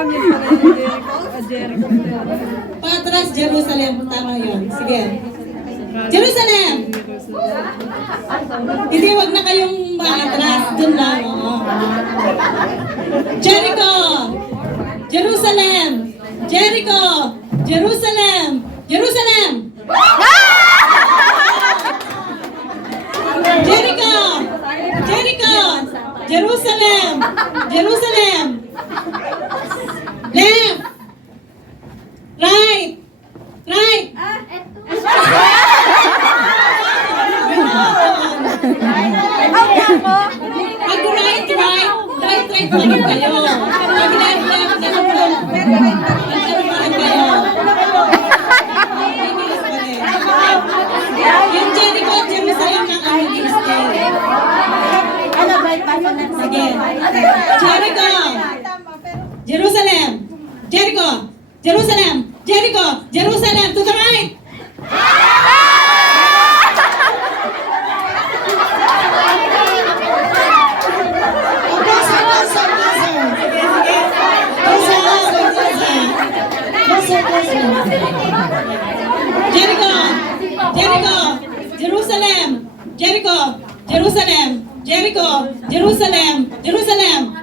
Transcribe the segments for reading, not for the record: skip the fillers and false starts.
alam yun pala yung Jericho. Patras, Jerusalem. Tama yun. Sige. Jerusalem! Hindi, wag na kayong maatras. Doon lang. Oo. Jericho! Jerusalem! Jericho! Jerusalem! Jerusalem! Jericho! Jericho! Jerusalem! Jerusalem! Left! Right! Right! Pag right, right! Right, right pa rin kayo. Pag left, left, left, left. Nagkaroon pa rin kayo. Bibilis pa rin. Yung Jericho at Jerusalem lang ang mag-i-stay. Sige. Jericho! Jerusalem! Jericho! Jerusalem! Jericho! Jerusalem! To the right! Jericho! Jericho! Jerusalem! Jericho! Jerusalem! Jericho! Jerusalem! Jerusalem!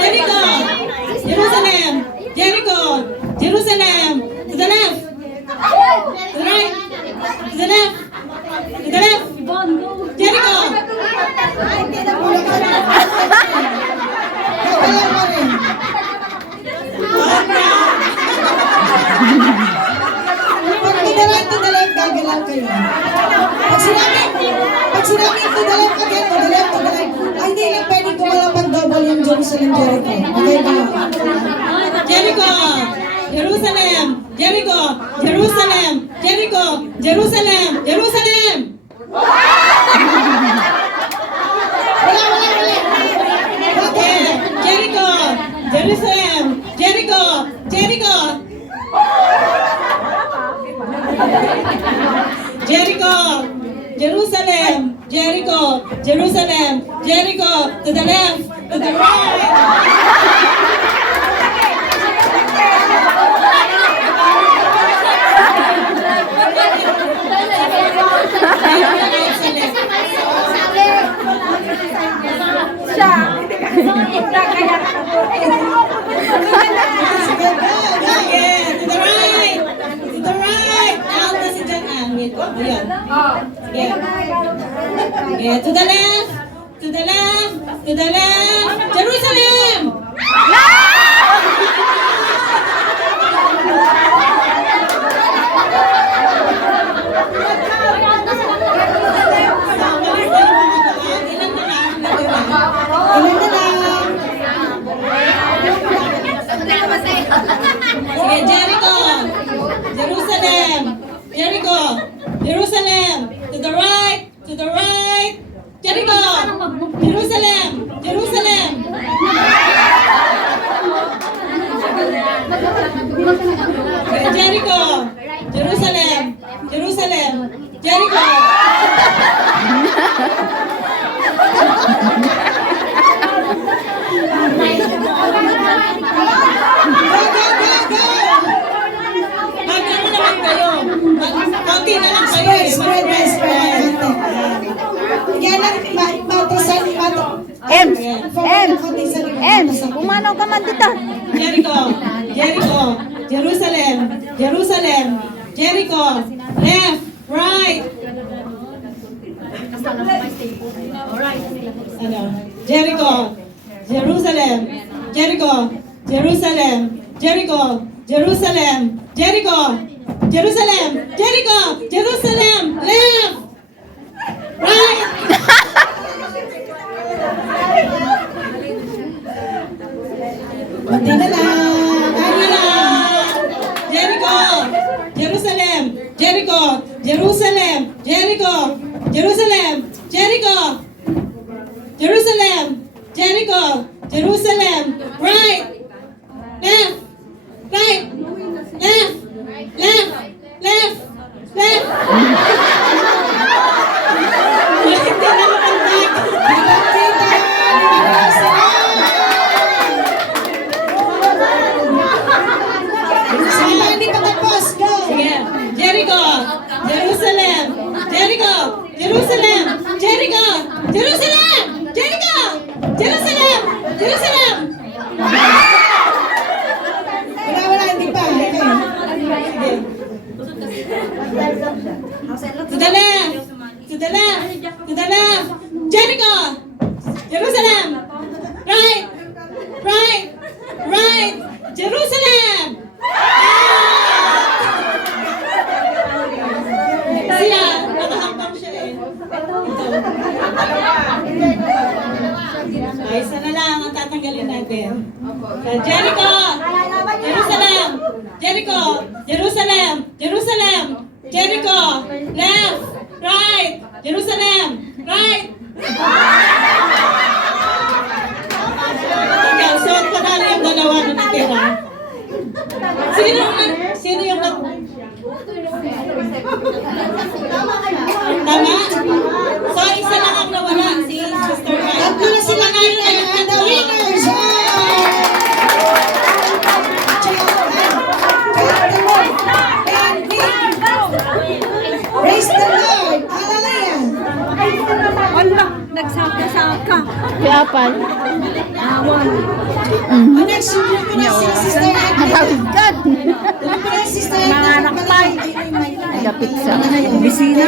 Jericho! Jerusalem! Jericho! Jerusalem! To the left! To the right! To the left! To the left! Jericho! Pag tinalay to the left, gagalaw kayo. Pag sinabi to the left again, to the left, to the right. Ay, hindi lang pwede gumalaw pag double yung Jerusalem, Jericho. Okay ba? Jericho! Jerusalem! Jericho! Jerusalem! Jericho! Jerusalem! Jerusalem! Okay. Jericho! Jerusalem! Jericho! Jericho! Jericho! Jerusalem! Jericho! Jerusalem! Jericho! To the left! To the right! Yeah, to the left, to the left, to the left. Jerusalem! Sige, Jericho! Jerusalem! Jericho! Jerusalem! To the right! To the right! Jericho! Jerusalem! Jerusalem! Jericho! Jerusalem! Jerusalem! Jericho! Mag-ano naman kayo? Konti na lang kayo eh. Spread. Yan ang matasan. Ems, pumanaw ka man dito. Jericho, Jericho, Jerusalem, Jerusalem, Jericho, left, right. Ano? Jericho, Jerusalem, Jericho, Jerusalem, Jericho, Jerusalem, Jericho, Jerusalem, Jericho, Jerusalem, left, right. Kunti na lang. Kaya lang. Jericho, Jerusalem, Jericho, Jerusalem, Jericho, Jerusalem, Jericho, Jerusalem, Jericho, Jerusalem, right, left, right, left. Jericho, Jerusalem, Jericho, Jerusalem, Jericho, Jerusalem, Jericho, Jerusalem, Jerusalem. Wala, hindi pa. Okay. To the left, to the left, to the left. Jericho, Jerusalem. Right, right, right. Jerusalem. Siya, nakahambang siya eh. Ito. Ay, isa na lang ang tatanggalin natin. So, Jericho, Jerusalem, Jericho, Jerusalem, Jerusalem, Jericho, left, right, Jerusalem, right. Ikaw, suot pa na yung dalawa na natira. Sino yung Tama? So, isa lang ang nawala, si Sister Mike. Tatlo na sila ngayon and the winners Praise the Lord! Hallelujah! Wala, nagsaka-saka. Piapal. Ang next yung pinas si Sister Edna. Matawagad. Yung pinas si Sister Edna. Mga anak pa. Nagapitsa. Bisina.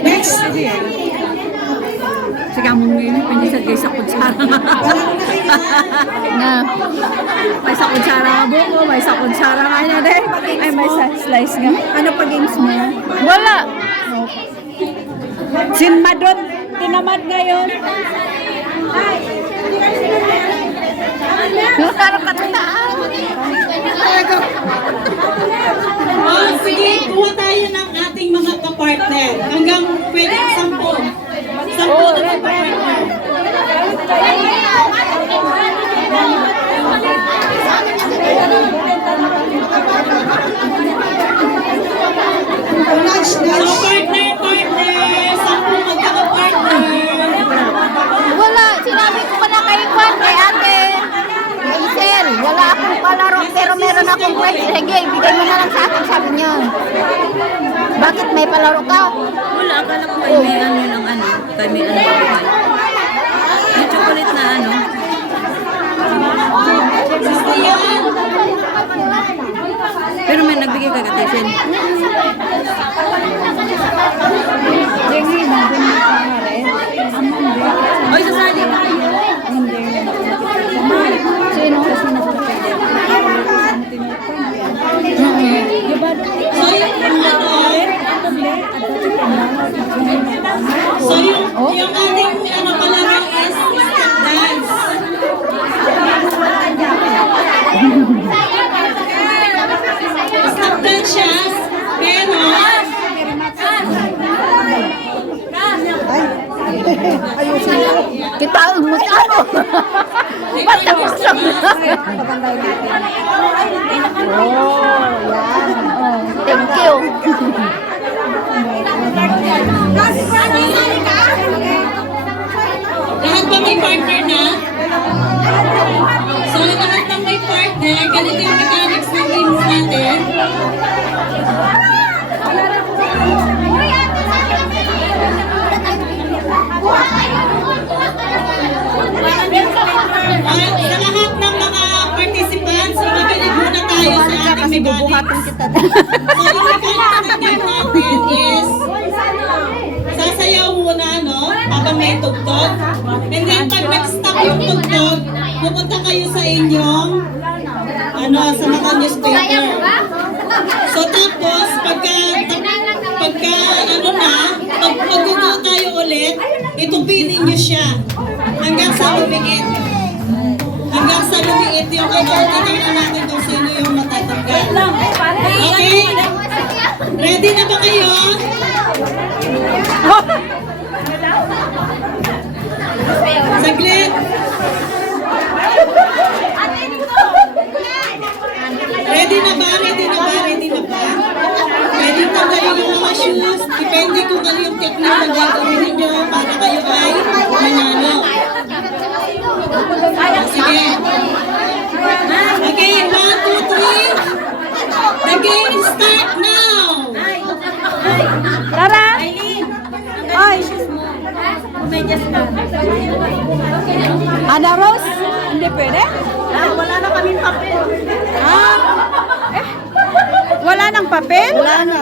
Next! Sige, mong ngayon, pinisagay sa kutsara. Na. May sa kutsara nga buko, may sa kutsara nga na din. Ay, may sa slice nga. Ano pa games mo? Wala. Si Madot, tinamad ngayon. Parang katutaan. Oh, sige, kuha tayo ng ating mga kapartner. Hanggang pwede 10. 10 na kapartner. Lunch, So, lunch. partner, 10 magkaka-partner. Wala. Sinabi ko pa na kay Juan, kay ate. Hazel, wala akong palaro pero meron akong prize. Sige, bigay mo na lang sa akin, sabi niya. Bakit may palaro ka? Wala, akala ko kay may ano ng ano, kay may ano bibigay. May chocolate na ano. Gusto yan. Pero may nagbigay kay Kateshen. Oy, sasali ka. Sino? So, yung ating ano palaro is step dance. Step dance siya, pero Kita mo ano? Ba't tapos lang? Thank you. lahat ba may partner na? So, lahat ng may partner, ganito yung mechanics ng games natin. Sa lahat ng mga participants, makikinig muna tayo sa ating mechanics. So, yung mechanics ng game natin is sasayaw muna, no? Habang may tugtog. And then, pag nag-stop yung tugtog, pupunta kayo sa inyong sa mga newspaper. So, tapos, pagka mag-go tayo ulit, itupinin nyo siya hanggang sa lumiit. Hanggang sa lumiit yung titignan natin kung sino yung matatanggal. Okay? Ready na ba kayo? Saglit. Ready na ba? Ready na ba? Ready na ba? Pwede tanggalin yung mga shoes. Depende kung ano yung technique na gagawin ninyo para kayo ay manalo. Sige. Okay, 1, 2, 3. The game start now. Ana Rose? Hindi pwede? Wala na kami papel. Wala nang papel? Wala na.